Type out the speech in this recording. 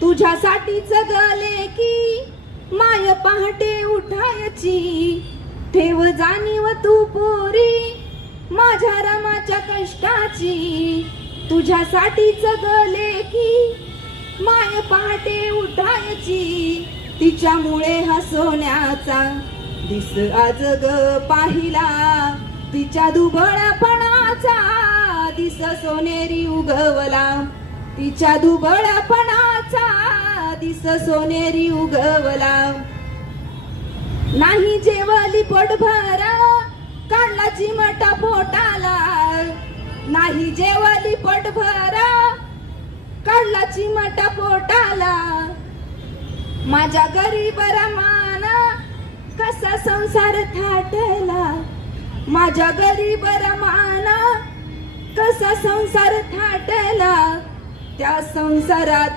तुझ्यासाठी जगले की माय पहाटे उठायची, ठेव जाणीव तू पोरी माझ्या रमाच्या कष्टाची. तुझ्यासाठी जगले की माय पहाटे उठायची, तिच्यामुळे हा सोन्याचा दिस आज ग पाहिला, तिच्या दुबळपणाचा दिस सोनेरी उगवला, तिच्या दुबळपणाचा दिस सोनेरी उगवला. नाही जेवली पोटभर काढला चिमटा पोटाला, नाही जेवली पोटभर काढला चिमटा पोटाला. माझ्या गरीब रमान कसा संसार थाटला, माझ्या गरीब रमान कसा संसार थाटला. त्या संसारात